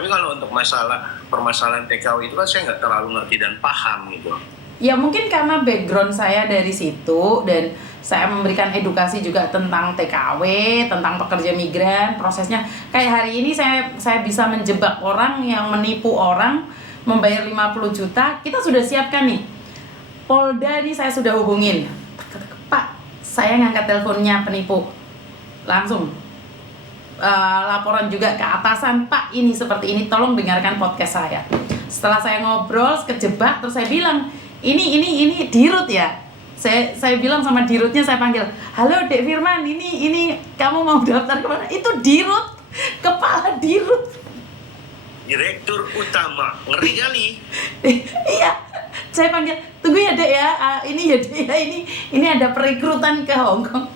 Tapi kalau untuk permasalahan TKW itu kan saya nggak terlalu ngerti dan paham gitu. Ya mungkin karena background saya dari situ dan saya memberikan edukasi juga tentang TKW, tentang pekerja migran, prosesnya. Kayak hari ini saya bisa menjebak orang yang menipu orang, membayar 50 juta, kita sudah siapkan nih. Polda ini saya sudah hubungin. Pak, saya ngangkat teleponnya penipu. Langsung laporan juga ke atasan, Pak ini seperti ini, tolong dengarkan podcast saya. Setelah saya ngobrol, kejebak, terus saya bilang, ini Dirut ya. Saya bilang sama Dirutnya, saya panggil, halo Dek Firman, ini kamu mau daftar kemana? Itu Dirut, kepala Dirut, Direktur utama, ngeri kali. iya. Saya panggil, tunggu ya Dek ya, ini ya Dek ya, ini ada perekrutan ke Hongkong.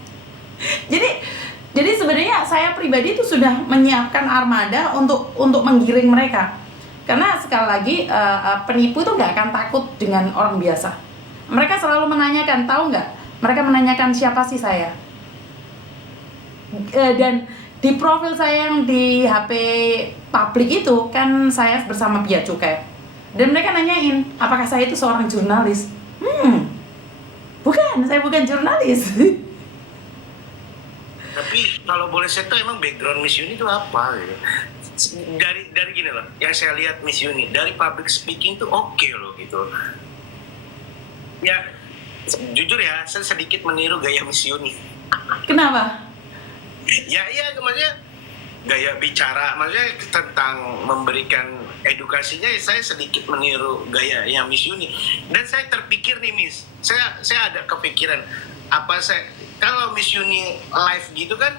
Jadi sebenarnya saya pribadi itu sudah menyiapkan armada untuk menggiring mereka. Karena sekali lagi penipu itu nggak akan takut dengan orang biasa. Mereka selalu menanyakan, tahu nggak? Mereka menanyakan siapa sih saya. Dan di profil saya yang di HP publik itu kan saya bersama Bea Cukai. Dan mereka nanyain, apakah saya itu seorang jurnalis? Bukan, saya bukan jurnalis. Tapi kalau boleh saya tahu emang background Miss Uni itu apa gitu. Dari gini loh, yang saya lihat Miss Uni dari public speaking tuh oke loh gitu. Ya jujur ya, saya sedikit meniru gaya Miss Uni. Kenapa? Ya maksudnya gaya bicara, maksudnya tentang memberikan edukasinya, saya sedikit meniru gaya yang Miss Uni. Dan saya terpikir nih Miss, saya ada kepikiran kalau Miss Uni live gitu kan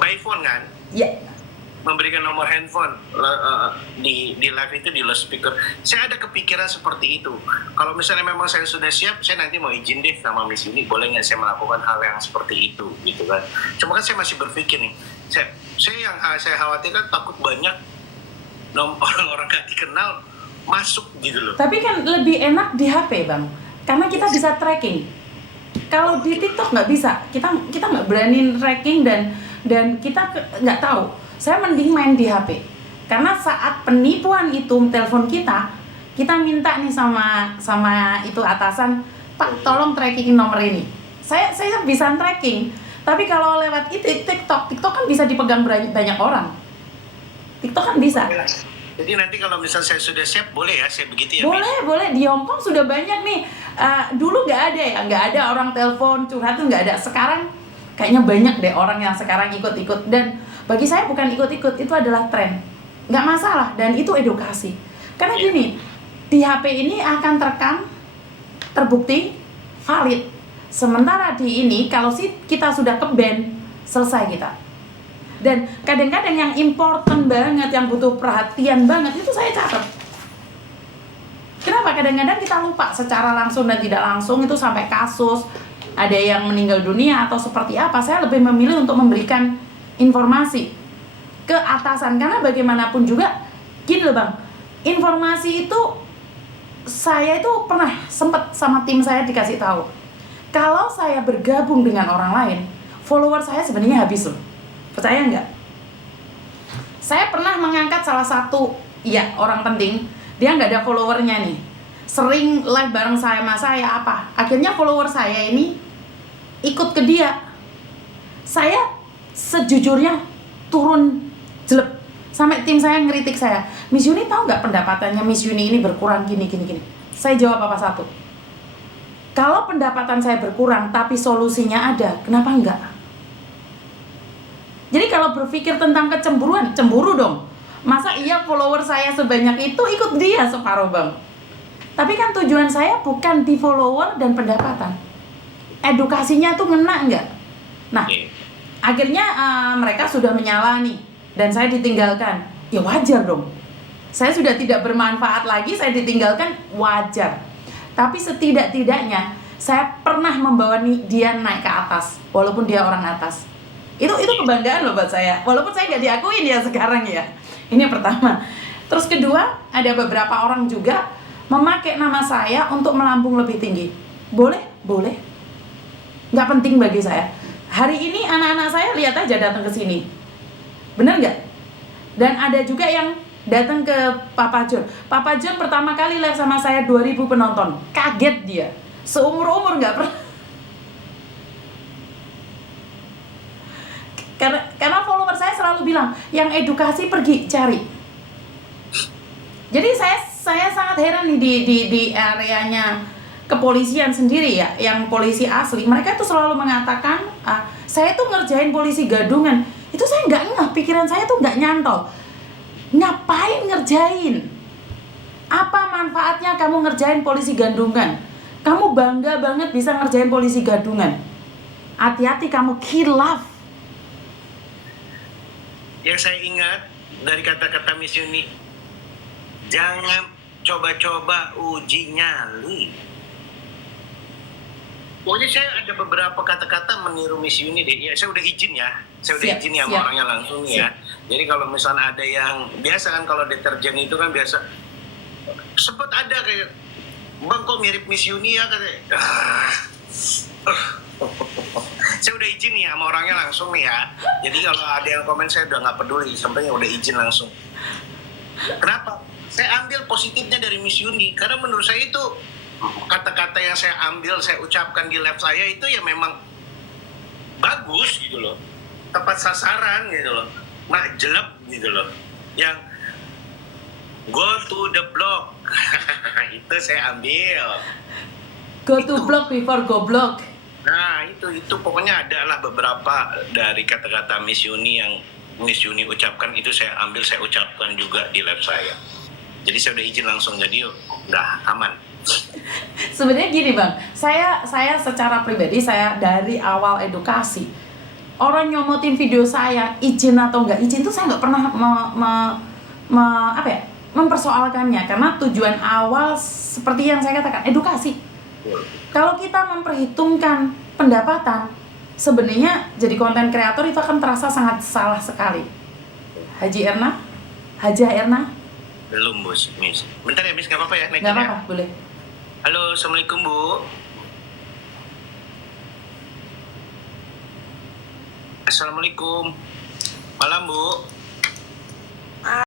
by phone kan? Ya. Memberikan nomor handphone di live itu di loudspeaker. Saya ada kepikiran seperti itu. Kalau misalnya memang saya sudah siap, saya nanti mau izin deh sama Miss Uni, boleh nggak saya melakukan hal yang seperti itu, gitu kan? Cuma kan saya masih berpikir nih, saya khawatirkan takut banyak orang-orang nggak dikenal masuk gitu loh. Tapi kan lebih enak di HP Bang, karena kita bisa tracking. Kalau di TikTok nggak bisa, kita nggak berani tracking dan kita nggak tahu. Saya mending main di HP, karena saat penipuan itu telepon kita minta nih sama itu atasan, Pak tolong tracking nomor ini. Saya bisa tracking, tapi kalau lewat itu TikTok kan bisa dipegang banyak orang. TikTok kan bisa. Jadi nanti kalau misalnya saya sudah siap, boleh ya saya begitu ya? Boleh. Di Hongkong sudah banyak nih. Dulu nggak ada orang telepon curhat tuh nggak ada. Sekarang kayaknya banyak deh orang yang sekarang ikut-ikut, dan bagi saya bukan ikut-ikut, itu adalah tren, nggak masalah, dan itu edukasi. Karena gini, di HP ini akan terekam, terbukti, valid. Sementara di ini, kalau kita sudah ke-ban, selesai kita. Dan kadang-kadang yang important banget, yang butuh perhatian banget, itu saya catat. Kenapa? Kadang-kadang kita lupa secara langsung dan tidak langsung, itu sampai kasus, ada yang meninggal dunia atau seperti apa. Saya lebih memilih untuk memberikan informasi ke atasan, karena bagaimanapun juga gini loh Bang, informasi itu saya itu pernah sempat sama tim saya dikasih tahu, kalau saya bergabung dengan orang lain, follower saya sebenarnya habis loh. Percaya nggak? Saya pernah mengangkat salah satu orang penting, dia nggak ada followernya nih, sering live bareng sama saya apa, akhirnya follower saya ini ikut ke dia. Saya sejujurnya turun jelek, sampai tim saya ngeritik saya, Miss Uni tahu nggak pendapatannya Miss Uni ini berkurang gini. Saya jawab apa satu, kalau pendapatan saya berkurang tapi solusinya ada, kenapa enggak? Jadi kalau berpikir tentang kecemburuan, cemburu dong. Masa iya follower saya sebanyak itu ikut dia separuh Bang? Tapi kan tujuan saya bukan di follower dan pendapatan, edukasinya tuh ngena nggak? Nah, akhirnya mereka sudah menyala nih, dan saya ditinggalkan. Ya wajar dong, saya sudah tidak bermanfaat lagi, saya ditinggalkan, wajar. Tapi setidak-tidaknya saya pernah membawa dia naik ke atas, walaupun dia orang atas. Itu kebanggaan loh buat saya, walaupun saya nggak diakuin ya sekarang ya. Ini yang pertama. Terus kedua, ada beberapa orang juga memakai nama saya untuk melambung lebih tinggi. Boleh, nggak penting bagi saya. Hari ini anak-anak saya lihat aja datang ke sini, bener nggak? Dan ada juga yang datang ke Papa John. Papa John pertama kali live sama saya 2000 penonton. Kaget dia. Seumur-umur nggak pernah. Karena follower saya selalu bilang, yang edukasi pergi cari. Jadi saya sangat heran nih di areanya kepolisian sendiri ya, yang polisi asli, mereka tuh selalu mengatakan, saya tuh ngerjain polisi gadungan. Itu saya nggak ngeh, pikiran saya tuh nggak nyantol. Ngapain ngerjain? Apa manfaatnya kamu ngerjain polisi gadungan? Kamu bangga banget bisa ngerjain polisi gadungan. Hati-hati kamu khilaf. Yang saya ingat dari kata-kata Miss Yuni, jangan coba-coba uji nyali. Pokoknya saya ada beberapa kata-kata meniru Miss Yuni deh. Ya, saya udah izin ya. Saya udah izin ya sama orangnya langsung ya. Jadi kalau misalnya ada yang biasa kan, kalau deterjen itu kan biasa sempet ada kayak, Bang kok mirip Miss Yuni ya katanya. Saya udah izin nih sama orangnya langsung nih ya. Jadi kalau ada yang komen saya udah nggak peduli, sampainya udah izin langsung. Kenapa? Saya ambil positifnya dari Miss Yuni karena menurut saya itu kata-kata yang saya ambil, saya ucapkan di live saya itu ya memang bagus gitu loh, tepat sasaran gitu loh, nggak jelek gitu loh. Yang go to the block itu saya ambil. Go to block before go block. Nah itu pokoknya adalah beberapa dari kata-kata Miss Yuni yang Miss Yuni ucapkan itu saya ambil, saya ucapkan juga di live saya. Jadi saya udah izin langsung, jadi udah aman. Sebenarnya gini Bang, saya secara pribadi, saya dari awal edukasi, orang nyomotin video saya izin atau nggak izin tuh saya nggak pernah mempersoalkannya, karena tujuan awal seperti yang saya katakan, edukasi. Kalau kita memperhitungkan pendapatan, sebenarnya jadi konten kreator itu akan terasa sangat salah sekali. Haja Erna? Belum bos, Miss. Bentar ya Miss, nggak apa-apa ya? Nggak apa-apa, boleh. Halo, Assalamualaikum Bu. Assalamualaikum. Malam Bu.